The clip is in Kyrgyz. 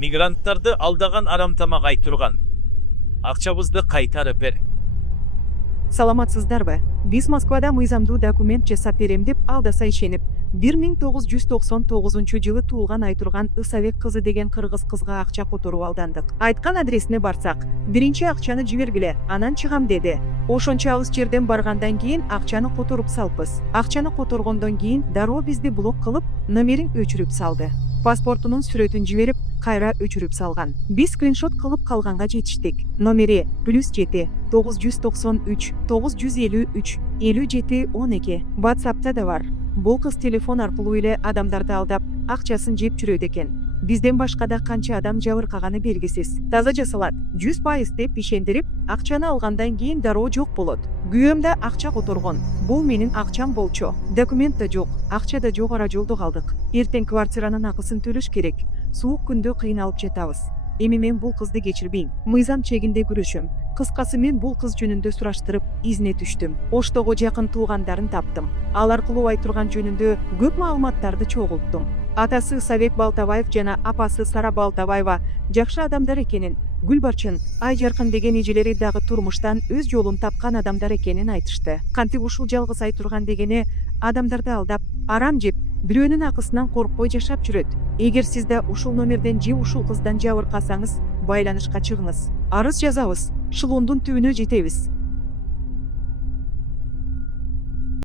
Мигранттарды алдаган арамтамак айтылган. Акчабызды кайтарып бер. Саламатсыздарбы? Биз Москвада мыйзамдуу документ жасап берем деп алдаса ишенип, 1999 жылы айтурган Ысабек кызы деген кыргыз кызга акча которуп алдандык. Айткан адресине барсак, биринчи акчаны жибергиле, анан чыгам деди. Ошончо алыс жерден баргандан кийин акчаны которуп салпыз. Акчаны которгондон кийин дароо бизди блок кылып, номерин өчүрүп салды. Паспортунун сүрөтүн жиберип, кайра өчүрүп салган. Биз скриншот кылып калганга жетиштик. Номери +7 993 953 57 12. WhatsApp'та да бар. Бул кыз телефон аркылуу эле адамдарды алдап, акчасын жеп жүрөт экен. Бизден башка да канча адам жабыркаганы белгисиз. Таза жасалат. 100% деп ишендирип, акчаны алгандан кийин дароо жок болот. Күйөөм да акча которгон. Бул менин акчам болчу. Документ да жок, акча да жок, ара жолдо калдык. Эртең квартиранын акысын төлөш керек. Суук күндө кыйналып жатабыз. Эми мен бул кызды кечирбейм. Мыйзам чегинде күрөшөм. Кыскасы мен бул кыз жөнүндө сураштырып, изине түштүм. Оштого жакын туугандарын таптым. Ал аркылуу айтылган жөнүндө көп маалыматтарды чогулттум. Атасы Ысабек Балтабаев жана апасы Сара Балтабаева жакшы адамдар экенин, Гүлбарчын, Айжаркын деген эжелери дагы турмуштан өз жолун тапкан адамдар экенин айтышты. Кантип ушул жалгыз айтурган дегени адамдарды алдап, арам жеп, бирөөнүн акысынан коркпой жашап жүрөт. Эгер сиз да ушул номерден же ушул кыздан жабыркасаңыз, байланышка чыгыңыз. Арыз жазабыз, шылоондун түбүнө жетебиз.